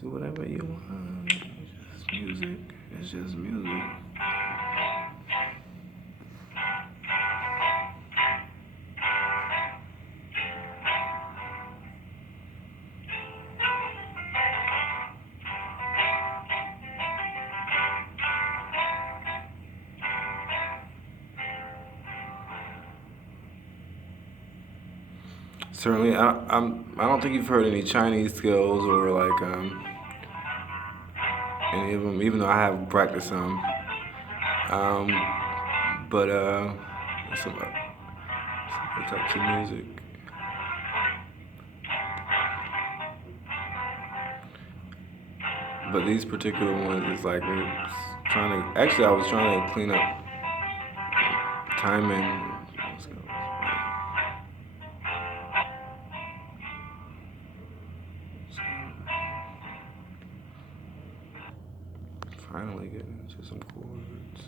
Do whatever you want. It's just music. It's just music. Certainly, I don't think you've heard any Chinese skills or like any of them, even though I have practiced some. Um, but some other types of music. But these particular ones is like it's trying to. Actually, I was trying to clean up timing. Finally getting into some chords.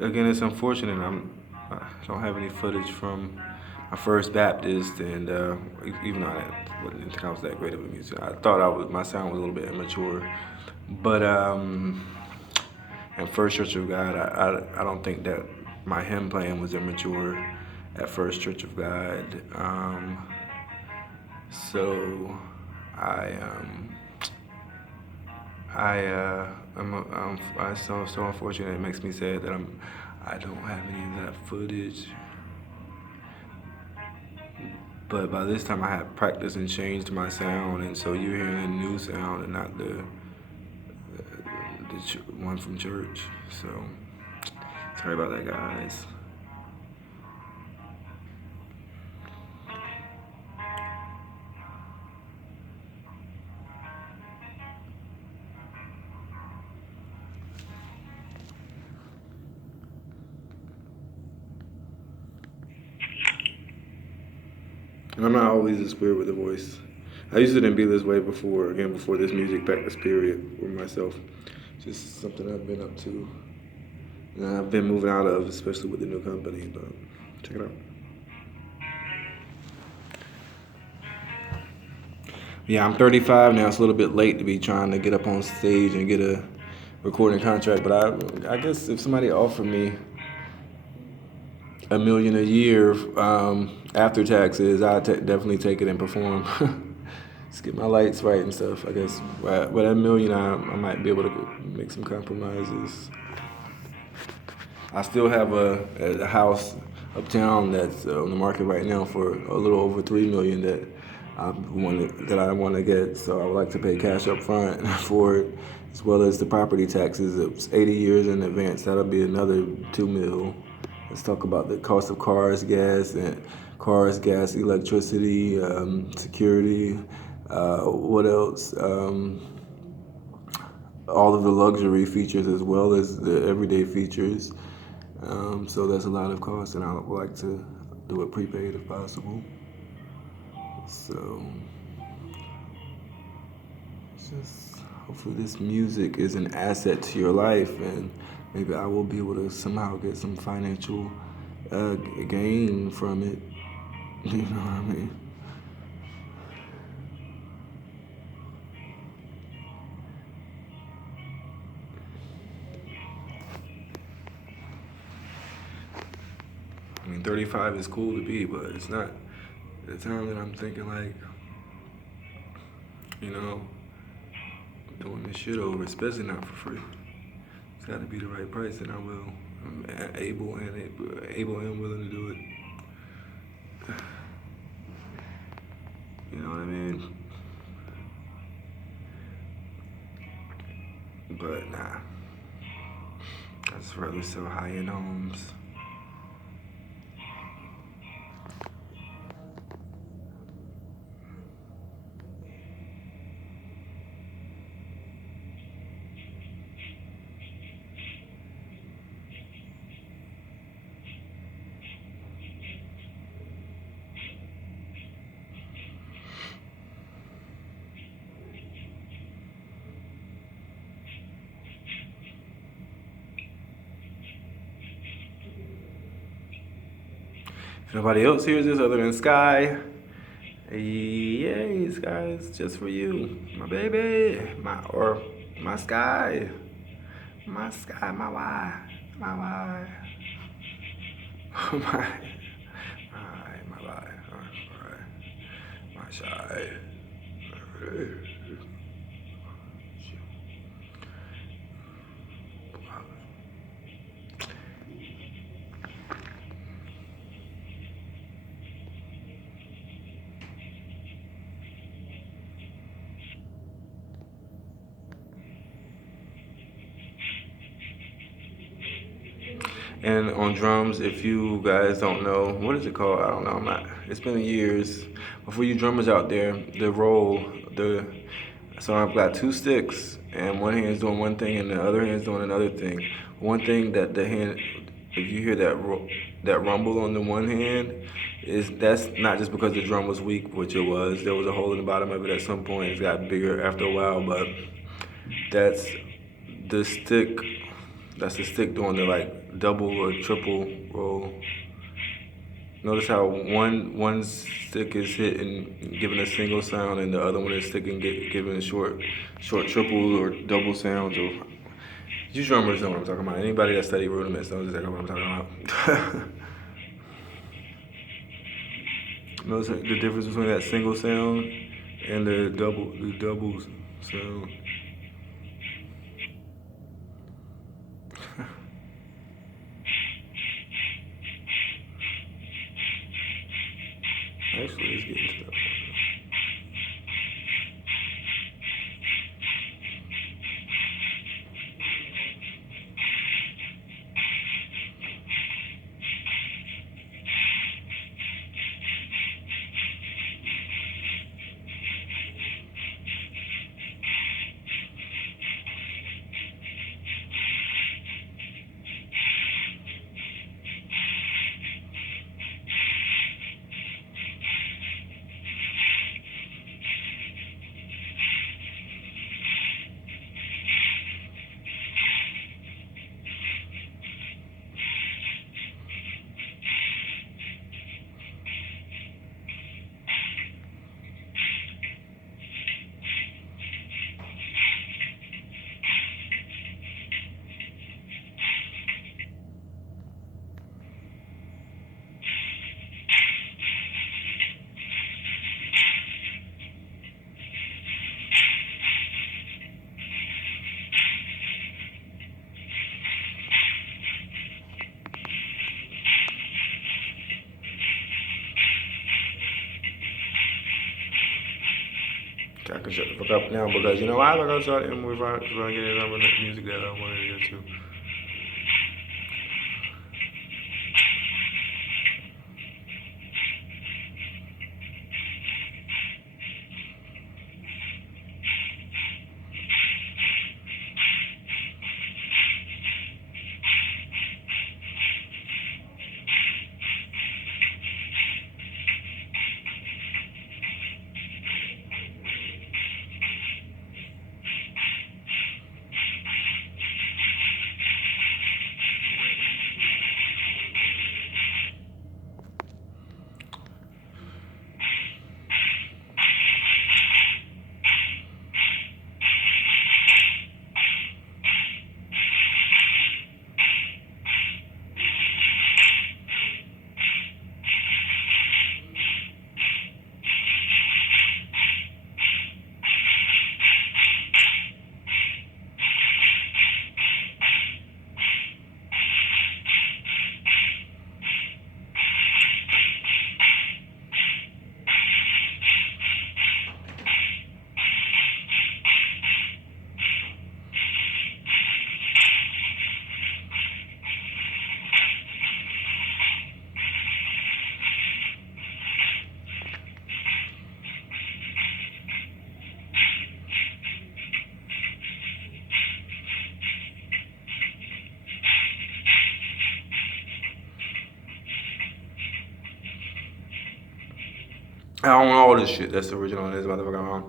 Again, it's unfortunate. I don't have any footage from my first Baptist, and even though I didn't think I was that great of a musician, I thought my sound was a little bit immature. But at First Church of God, I don't think that my hymn playing was immature at First Church of God. So I I'm so unfortunate. It makes me sad that I don't have any of that footage. But by this time I had practiced and changed my sound, and so you're hearing a new sound and not the one from church. So sorry about that, guys. And I'm not always this weird with the voice. I used to be this way before, again, before this music practice period with myself. Just something I've been up to. And I've been moving out of, especially with the new company, but check it out. Yeah, I'm 35 now. It's a little bit late to be trying to get up on stage and get a recording contract, but I guess if somebody offered me $1 million a year after taxes, definitely take it and perform. Just get my lights right and stuff. I guess with $1 million, I might be able to make some compromises. I still have a house uptown that's on the market right now for a little over $3 million that I want to get. So I would like to pay cash up front for it, as well as the property taxes. It's 80 years in advance. That'll be another $2 million. Let's talk about the cost of cars, gas, electricity, security. What else? All of the luxury features as well as the everyday features. So there's a lot of cost, and I would like to do it prepaid if possible. So just hopefully this music is an asset to your life, and maybe I will be able to somehow get some financial gain from it. You know what I mean? I mean, 35 is cool to be, but it's not the time that I'm thinking like, you know, doing this shit over, especially not for free. It's got to be the right price, and I will. I'm able and willing to do it. You know what I mean? But nah, I'd just rather sell high-end homes. If nobody else hears this other than Sky, Yes, guys, just for you, my baby, my sky, my sky, my why, my why, my why, my shy. And on drums, if you guys don't know, what is it called? I don't know. I'm not. It's been years. But for you drummers out there, the roll, the so I've got two sticks, and one hand's doing one thing, and the other hand's doing another thing. One thing that the hand, if you hear that rumble on the one hand, is that's not just because the drum was weak, which it was. There was a hole in the bottom of it at some point. It's got bigger after a while, but that's the stick. That's the stick doing the like double or triple roll. Notice how one stick is hitting, giving a single sound, and the other one is sticking, giving a short triple or double sounds. Or you drummers know what I'm talking about. Anybody that study rudiments knows exactly what I'm talking about. Notice the difference between that single sound and the double sound. Actually, let's get into that. I can shut the fuck up now because you know why? Because I am we're trying to get into the music that I wanted to get to. I don't want all this shit that's original in this motherfucker.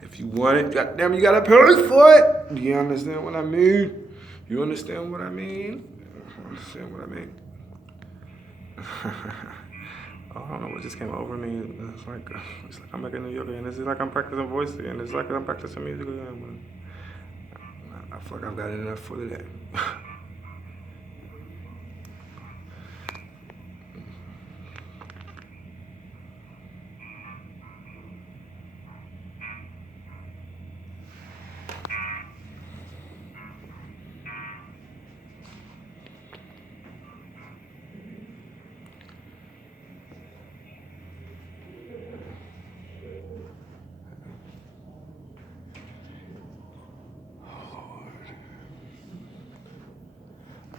If you want it, goddamn, you gotta pay for it. Do you understand what I mean? You understand what I mean? You understand what I mean? I don't know what just came over me. It's like I'm back in New York again. It's like I'm practicing voice again. It's like I'm practicing music again. But I feel like I've got enough for today.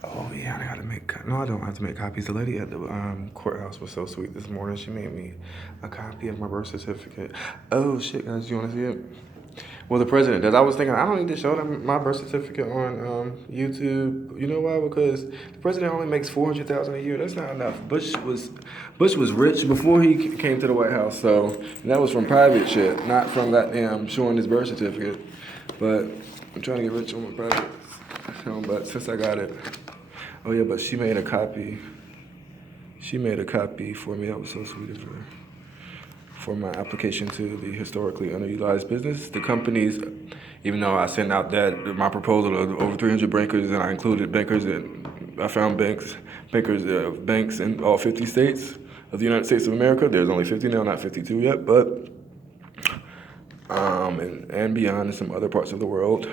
Oh yeah, I gotta make. No, I don't have to make copies. The lady at the courthouse was so sweet this morning. She made me a copy of my birth certificate. Oh shit, guys, you want to see it? Well, the president does. I was thinking I don't need to show them my birth certificate on YouTube. You know why? Because the president only makes $400,000 a year. That's not enough. Bush was rich before he came to the White House. So and that was from private shit, not from goddamn showing his birth certificate. But I'm trying to get rich on my private. But since I got it, oh yeah. But she made a copy. She made a copy for me. That was so sweet of her. For my application to the historically underutilized business. The companies, even though I sent out my proposal of over 300 bankers, and I included bankers, and I found banks in all 50 states of the United States of America. There's only 50 now, not 52 yet, but and beyond in some other parts of the world.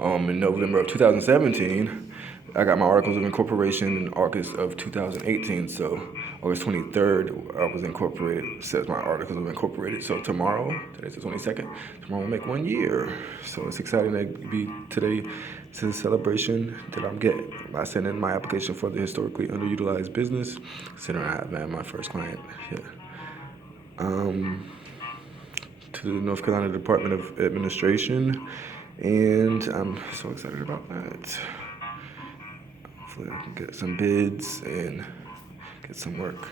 In November of 2017, I got my articles of incorporation in August of 2018. So August 23rd, I was incorporated. Says my articles of incorporated. So tomorrow, today's the 22nd. Tomorrow will make 1 year. So it's exciting to be today to the celebration that I'm getting. I sent in my application for the historically underutilized business. Center I have, man, my first client. Yeah. To the North Carolina Department of Administration, and I'm so excited about that. Hopefully I can get some bids and get some work.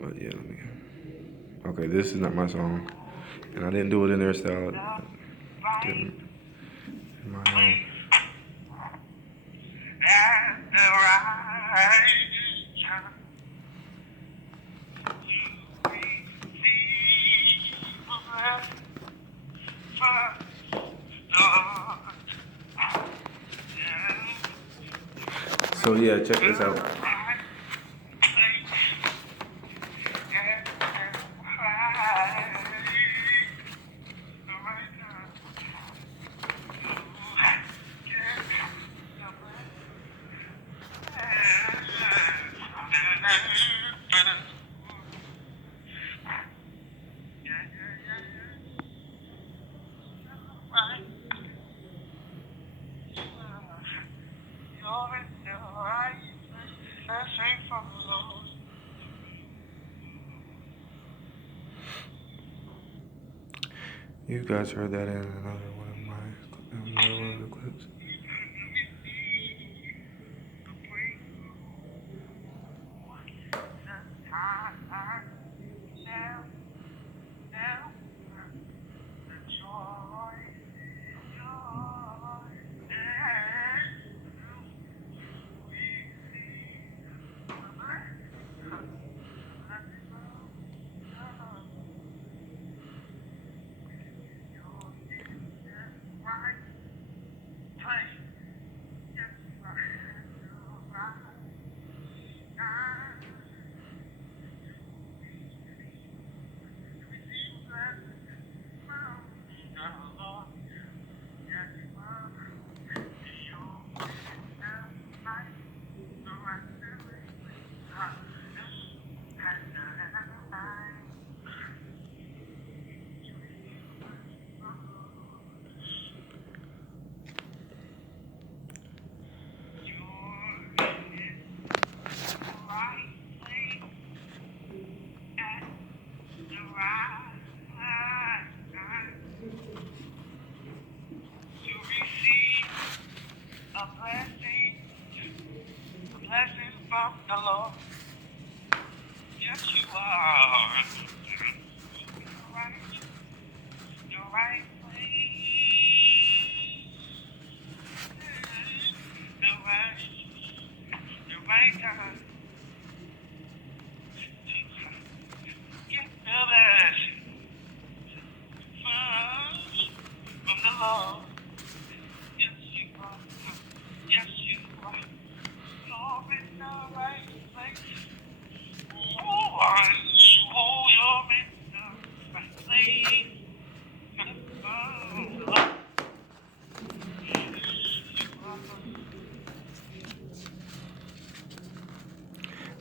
But yeah, okay, this is not my song, and I didn't do it in their style. I did it in my own. So yeah, check this out. You guys heard that in another one of the clips.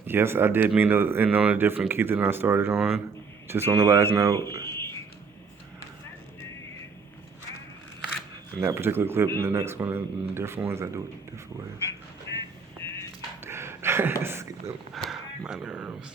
Yes, I did mean to end on a different key than I started on, just on the last note. In that particular clip, and the next one, and the different ones, I do it different ways. It's getting on my nerves.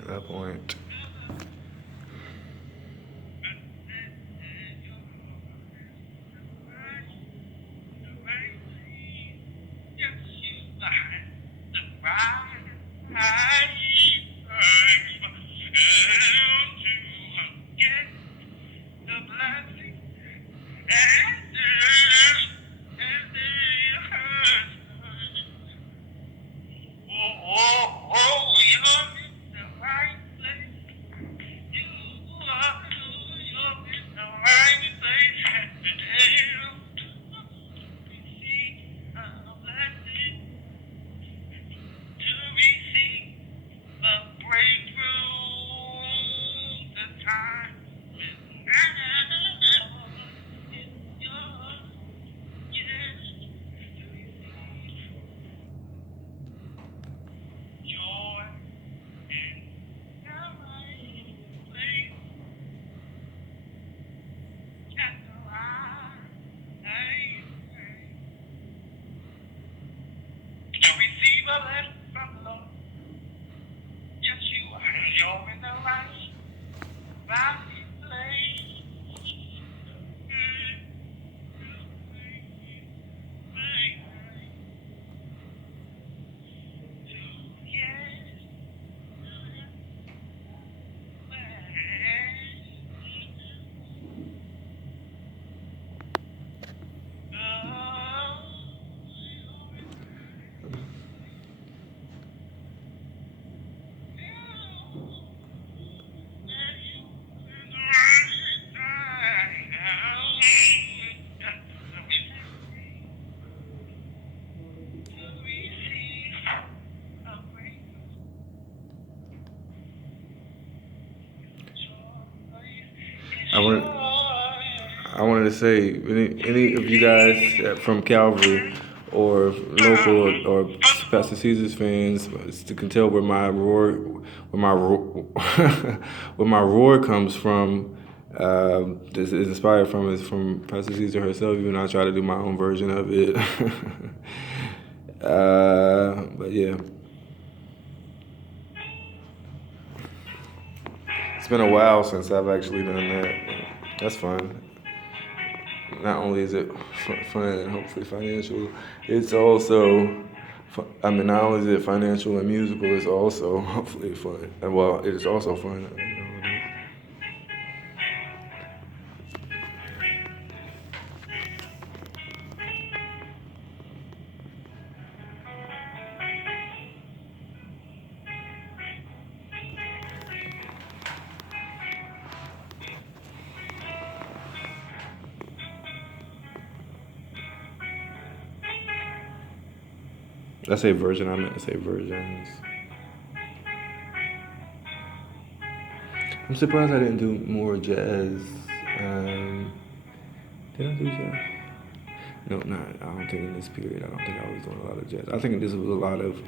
At that point. I wanted to say, any of you guys from Calvary or local or Pastor Caesar's fans, you can tell where my roar, where my roar comes from. This is inspired from Pastor Caesar herself. Even though I try to do my own version of it. But yeah. It's been a while since I've actually done that. That's fun. Not only is it fun and hopefully financial, it's also, not only is it financial and musical, it's also hopefully fun. And well, it is also fun. I say version, I meant to say versions. I'm surprised I didn't do more jazz. Did I do jazz? No, not. I don't think in this period. I don't think I was doing a lot of jazz. I think this was a lot of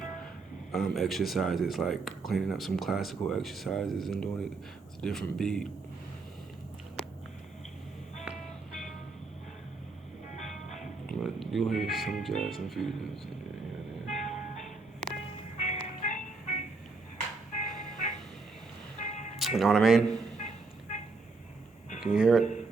exercises, like cleaning up some classical exercises and doing it with a different beat. But you'll hear some jazz infusions. You know what I mean? Can you hear it?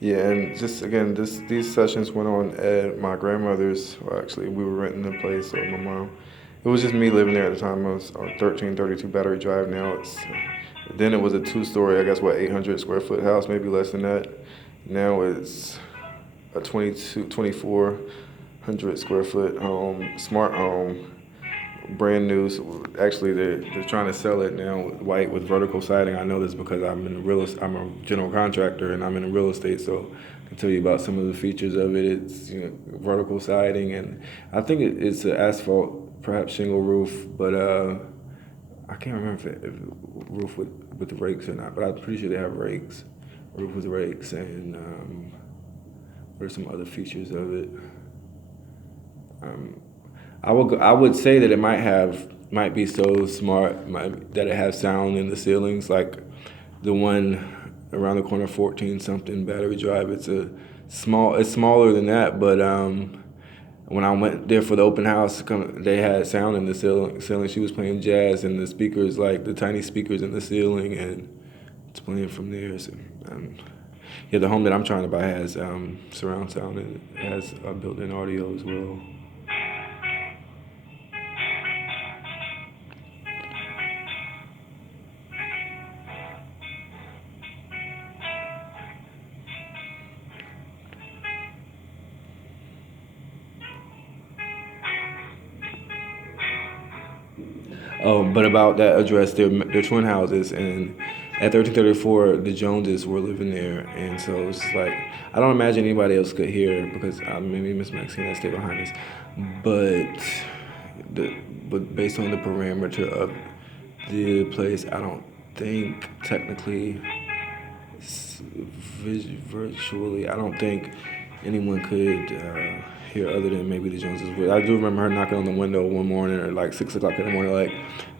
Yeah, and just again, these sessions went on at my grandmother's. Well, actually, we were renting the place, so my mom. It was just me living there at the time. I was on 1332 Battery Drive. Now it's. Then it was a two-story, I guess, 800 square foot house, maybe less than that. Now it's a 2,400 square foot home, smart home, brand new. So actually, they're trying to sell it now, white with vertical siding. I know this because I'm a general contractor and I'm in real estate, so I can tell you about some of the features of it. It's vertical siding, and I think it's an asphalt, perhaps shingle roof, but I can't remember if roof with the rakes or not. But I'm pretty sure they have rakes, roof with rakes, and what are some other features of it? I would say that it might be so smart that it has sound in the ceilings, like the one around the corner, 14 something Battery Drive. It's smaller than that, but when I went there for the open house, they had sound in the ceiling. She was playing jazz, and the speakers, like the tiny speakers in the ceiling, and it's playing from there. So, yeah, the home that I'm trying to buy has surround sound, and it has built-in audio as well. But about that address, they're twin houses, and at 1334, the Joneses were living there, and so it's like I don't imagine anybody else could hear because maybe Miss Maxine has stayed behind us, but but based on the parameter of the place, I don't think technically, virtually, I don't think anyone could hear other than maybe the Joneses would. I do remember her knocking on the window one morning at like 6 o'clock in the morning, like,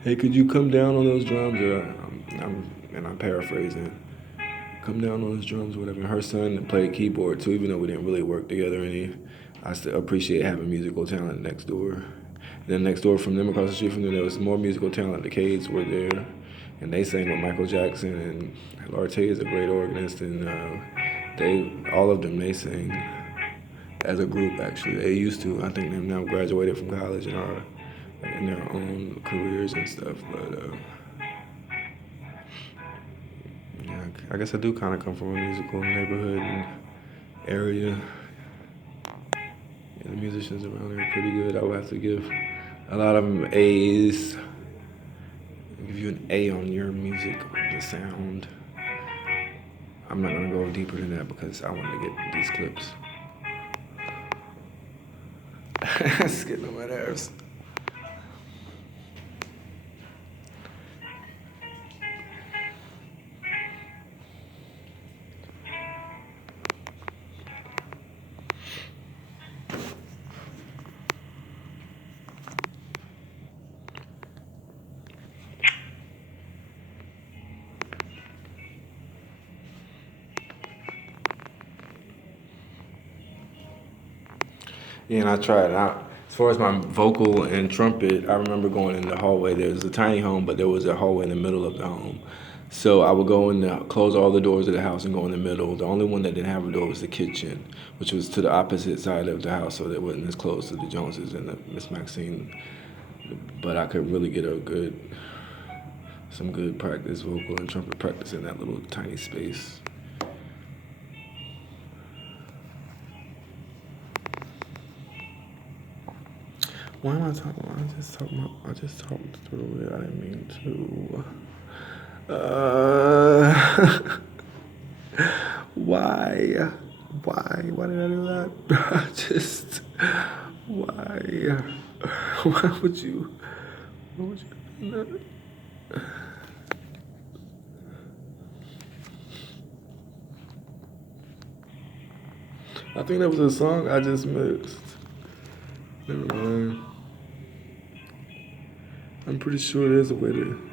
"Hey, could you come down on those drums?" Or I'm paraphrasing, "Come down on those drums," or whatever. And her son played keyboard too, even though we didn't really work together any. I still appreciate having musical talent next door. Then next door from them, across the street from them, there was more musical talent. The Cades were there, and they sang with Michael Jackson, and Lartey is a great organist, and all of them, they sing as a group. Actually, they used to. I think they've now graduated from college and are in their own careers and stuff. But yeah, I guess I do kind of come from a musical neighborhood and area. Yeah, the musicians around here are pretty good. I would have to give a lot of them A's. I'll give you an A on your music, the sound. I'm not gonna go deeper than that because I want to get these clips. It's getting on my nerves. Yeah, and I tried out. As far as my vocal and trumpet, I remember going in the hallway. There was a tiny home, but there was a hallway in the middle of the home. So I would go in, close all the doors of the house and go in the middle. The only one that didn't have a door was the kitchen, which was to the opposite side of the house, so that wasn't as close to the Joneses and the Miss Maxine. But I could really get some good practice, vocal and trumpet practice in that little tiny space. Why am I talking about? I just talked through it. I didn't mean to. Why? Why did I do that? Why? Why would you? Why would you do that? I think that was a song I just mixed. Never mind. I'm pretty sure there's a way to.